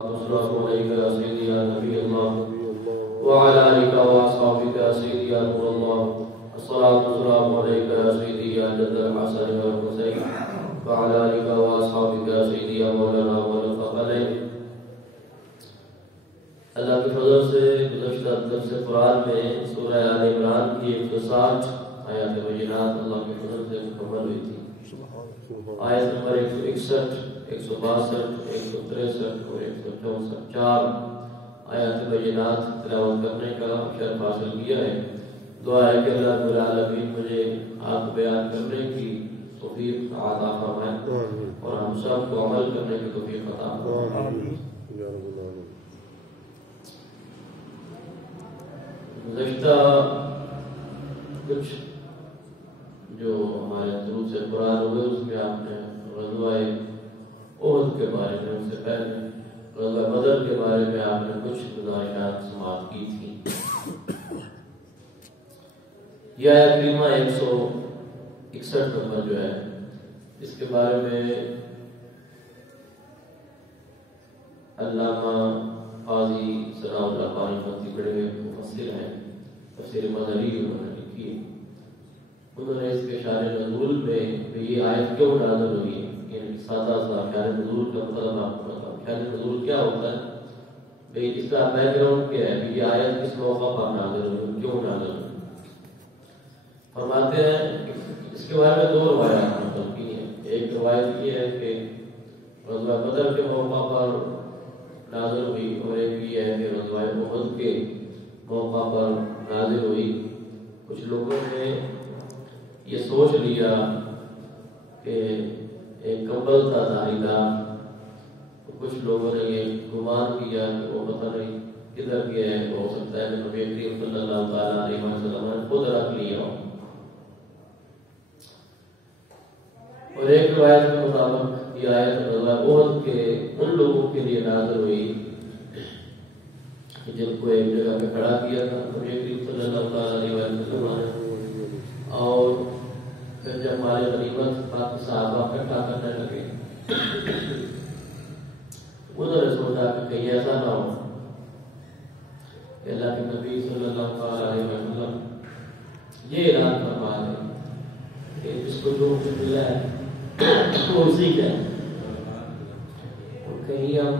والسلام عليك يا سيدي يا نبي الله وعلى آلك وأصحابك يا سيدي يا نور الله. الصلاة والسلام عليك يا سيدي يا جد الحسن والحسين وعلى آلك وأصحابك يا سيدي يا مولانا والفقرين. اللہ کے فضل سے گزشتہ درس قرآن میں سورہ آل عمران کی 160 آیات بینات اللہ کے فضل سے مکمل ہوئی تھی. آیت نمبر 161 162 163 اور 164 چار آیات بینات تلاوت کرنے کا شرف حاصل کیا ہے. دعا ہے کہ اللہ رب العالمین مجھے آپ بیان کرنے کی توفیق عطا فرمائے اور ہم سب کو عمل کرنے کی توفیق عطا فرمائے. گزشتہ کچھ جو ہمارے دروس قرآن ہوئے اس میں آپ نے غزوہ احد کے بارے میں، اس سے پہلے غزوہ بدر کے بارے میں آپ نے کچھ گزارشات سماعت کی تھی. یہ آیت کریمہ 161 نمبر جو ہے اس کے بارے میں علامہ قاضی ثناء اللہ قانی مدنی بڑے مفسر ہیں، تفسیر مظہری انہوں نے لکھی ہے. انہوں نے اس کے شان نزول میں یہ آیت کیوں نازل ہوئی ہے، یعنی سادہ سا شان نزول کا مطلب آپ کو بتاؤں. شان نزول کیا ہوتا ہے بھئی، اس کا بیک گراؤنڈ کیا ہے، یہ آیت کس موقع پر نازل ہوئی، کیوں نازل ہوئی. فرماتے ہیں اس کے بارے میں دو روایات مطلب کی ہیں. ایک روایت یہ ہے کہ غزوہ بدر کے موقع پر نازل ہوئی اور ایک یہ ہے کہ غزوہ احد کے موقع پر نازل ہوئی. کچھ لوگوں نے یہ سوچ لیا کہ ایک کمبل تھا داری دار، کچھ لوگوں نے یہ گمان کیا کہ وہ پتہ نہیں کدھر گیا ہے، ہو سکتا ہے کہ نبی کریم صلی اللہ تعالیٰ علیہ وسلم نے خود رکھ لیا ہو. اور ایک روایت کے مطابق یہ آیت غزوہ احد کے ان لوگوں کے لیے نازل ہوئی جن کو ایک جگہ پہ کھڑا کیا تھا نبی کریم صلی اللہ علیہ وسلم نے، اور پھر جب مال غنیمت باقی صحابہ اکٹھا کرنے لگے انہوں نے سوچا کہ کہیں ایسا نہ ہو کہ اللہ کے نبی صلی اللہ علیہ وسلم یہ اعلان فرما دیں کہ جس کو جو کچھ ملا ہے وہ اسی کا ہے، اور کہیں ہم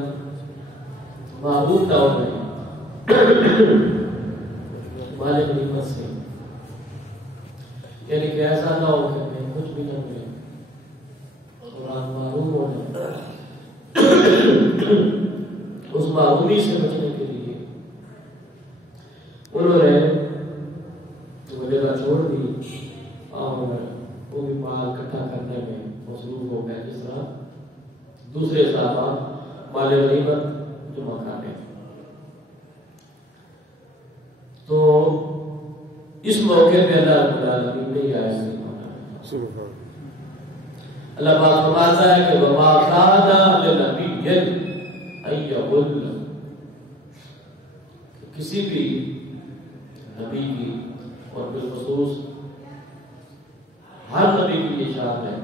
محبوب نہ ہو گئے مال غنیمت سے، یعنی کہ ایسا نہ ہو کہ ہمیں کچھ بھی نہ ملے اور ہم محروم ہو جائیں. اس محرومی سے بچنے کے لیے انہوں نے وہ جگہ چھوڑ دی اور وہ بھی مال اکٹھا کرنے میں مصروف ہو گئے، جس طرح دوسرے صحابہ مال غنیمت جمع کرنے. تو اس موقع پہ اللہ رب العالمین نے یہ آیت اللہ پاک فرماتا ہے کہ وَمَا كَانَ لِنَبِيٍّ أَن يَغُلَّ، کسی بھی نبی کی اور بالخصوص ہر نبی کی یہ شان ہے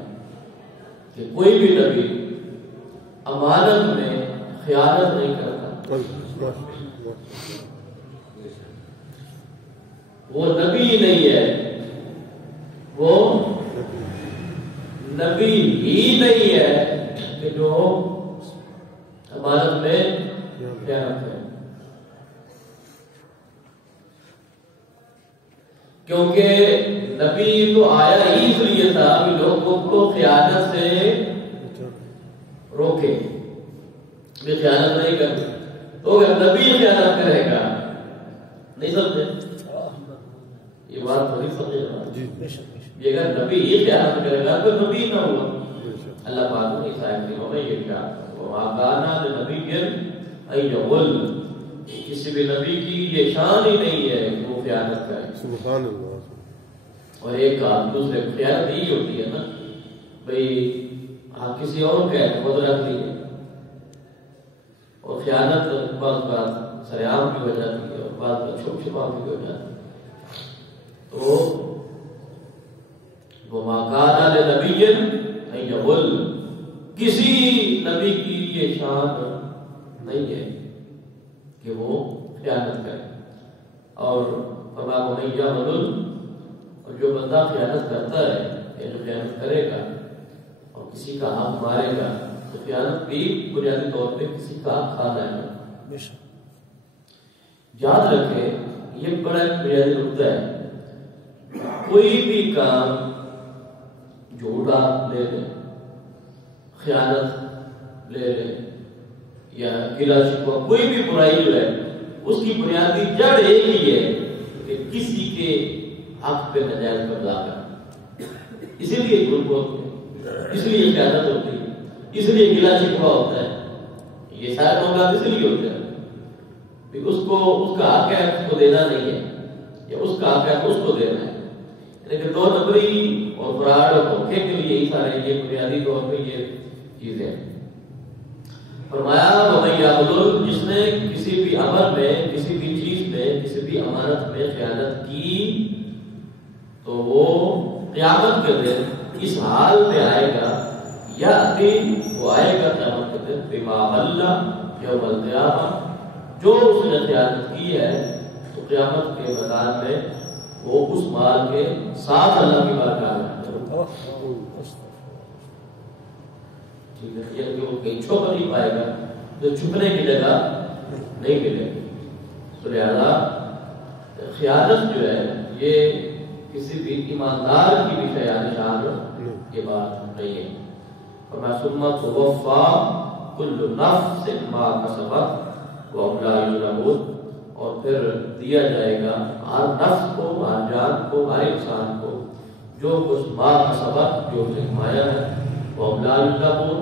کہ کوئی بھی نبی امانت میں خیانت نہیں کرتا. وہ نبی ہی نہیں ہے، وہ نبی ہی نہیں ہے کہ جو امانت میں خیانت کرے. کیونکہ نبی تو آیا ہی اس لیے تھا کہ لوگوں کو خیانت سے روکے، بھی خیانت نہیں کرتے. تو اگر نبی خیانت کرے گا، نہیں سمجھے یہ بات بڑی فقیر ہے. یہ اگر نبی یہ خیانت کرے گا تو نبی نہ ہوا. اللہ پاک نے اس آیت میں یہ کہا وَمَا كَانَ لِنَبِيٍّ أَن يَغُلَّ، کسی بھی نبی کی یہ شان ہی نہیں ہے کہ وہ خیانت کرے. سبحان اللہ. اور ایک دوسرے خیانت یہی ہوتی ہے نا بھئی، آپ کسی اور کا خود رکھ لیجیے، اور خیانت بعض بات سریعام کی ہو جاتی ہے اور بعض بات چھپ چھپا کی ہو جاتی ہے. تو وَمَا كَانَ لِنَبِيٍّ أَن يَغُلَّ، کسی نبی کی یہ شان نہیں ہے کہ وہ خیانت کرے. اور فرمایا وَمَن يَعْمَلْ، اور جو بندہ خیانت کرتا ہے یا جو خیانت کرے گا اور کسی کا حق مارے گا تو خیانت بھی بنیادی طور پہ کسی کا حق کھانا ہے. یاد رکھے یہ بڑا بنیادی نقطہ ہے. کوئی بھی کام جھوٹا لے لے، خیانت لے لے یا گلا شکوہ، کوئی بھی برائی جو ہے اس کی بنیادی جڑ ایک ہی ہے کہ کسی کے حق پہ نجائز قبضہ کرنا. اسی لیے گروپ ہوتے ہیں، اس لیے خیانت ہوتی ہے، اس لیے گلا شکوہ ہوتا ہے. یہ سارے معاملات اس لیے ہوتے ہیں کہ اس کا حق ہے اس کو دینا نہیں ہے، یا اس کا حق ہے اس کو دینا ہے. لیکن دو نمبری اور فراڈ اور دھوکے کے لیے ہی سارے یہ بنیادی طور پہ یہ چیزیں. فرمایا وَمَن يَعْمَلْ، جس نے کسی بھی عمل میں، کسی بھی چیز میں، کسی بھی امانت میں خیانت کی تو وہ قیامت کے دن اس حال میں آئے گا، یاتی، وہ آئے گا قیامت کے دن بما غل یوم القیامہ، جو اس نے خیانت کی ہے تو قیامت کے میدان میں وہ اس مال کے ساتھ اللہ کی بارگاہ میں ٹھیک ہے، کہ وہ کہیں چھپ نہیں پائے گا، جو چھپنے کی جگہ نہیں ملے گی. تو لہذا خیانت جو ہے یہ کسی بھی ایماندار کی بھی شان یہ بات نہیں ہے. اور میں سنت توفا کل نفس ما کسبت وهم لا یظلمون، اور پھر دیا جائے گا ہر نفس کو، ہر جان کو، ہر انسان کو جو کچھ ما کسبت، جو اسے کمایا ہے، وهم لا یظلمون،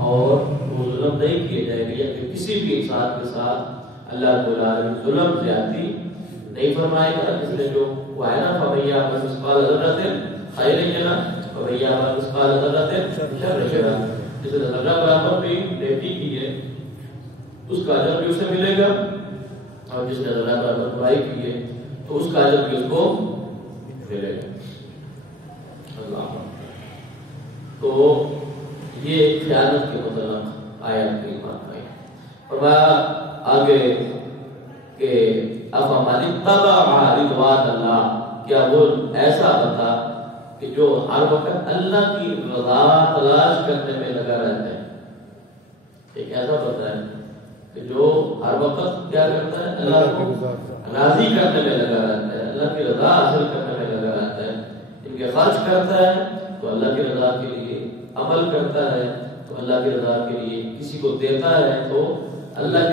اور وہ ظلم نہیں کیے جائے گا. یا کہ کسی بھی انسان کے ساتھ اللہ رب العالمین ظلم زیادتی نہیں فرمائے گا. اس نے جو وہ ہے نا فَمَن يَعْمَلْ مِثْقَالَ ذَرَّةٍ خَيْرًا يَرَهُ وَمَن يَعْمَلْ مِثْقَالَ ذَرَّةٍ شَرًّا يَرَهُ. جس نے ذرہ برابر بھی نیکی کی ہے اس کا اجر بھی اسے ملے گا، اور جس نے ذرہ برابر برائی کی ہے تو اس کا اجر بھی اس کو ملے گا. اللہ. تو یہ خیانت کے متعلق آیت کی بات ہے. فرمایا آگے کہ افمن اتبع رضوان اللہ، کیا وہ ایسا بندہ کہ جو ہر وقت اللہ کی رضا تلاش کرنے میں لگا رہتا ہے. ایک ایسا بندہ ہے کہ جو ہر وقت کیا کرتا ہے، اللہ کو راضی کرنے میں لگا رہتا ہے، اللہ کی رضا حاصل کرنے میں لگا رہتا ہے. ان کے خرچ کرتا ہے تو اللہ کی رضا کے لیے، عمل کرتا ہے تو اللہ کی رضا کے لیے، کسی کو دیتا ہے تو اللہ کی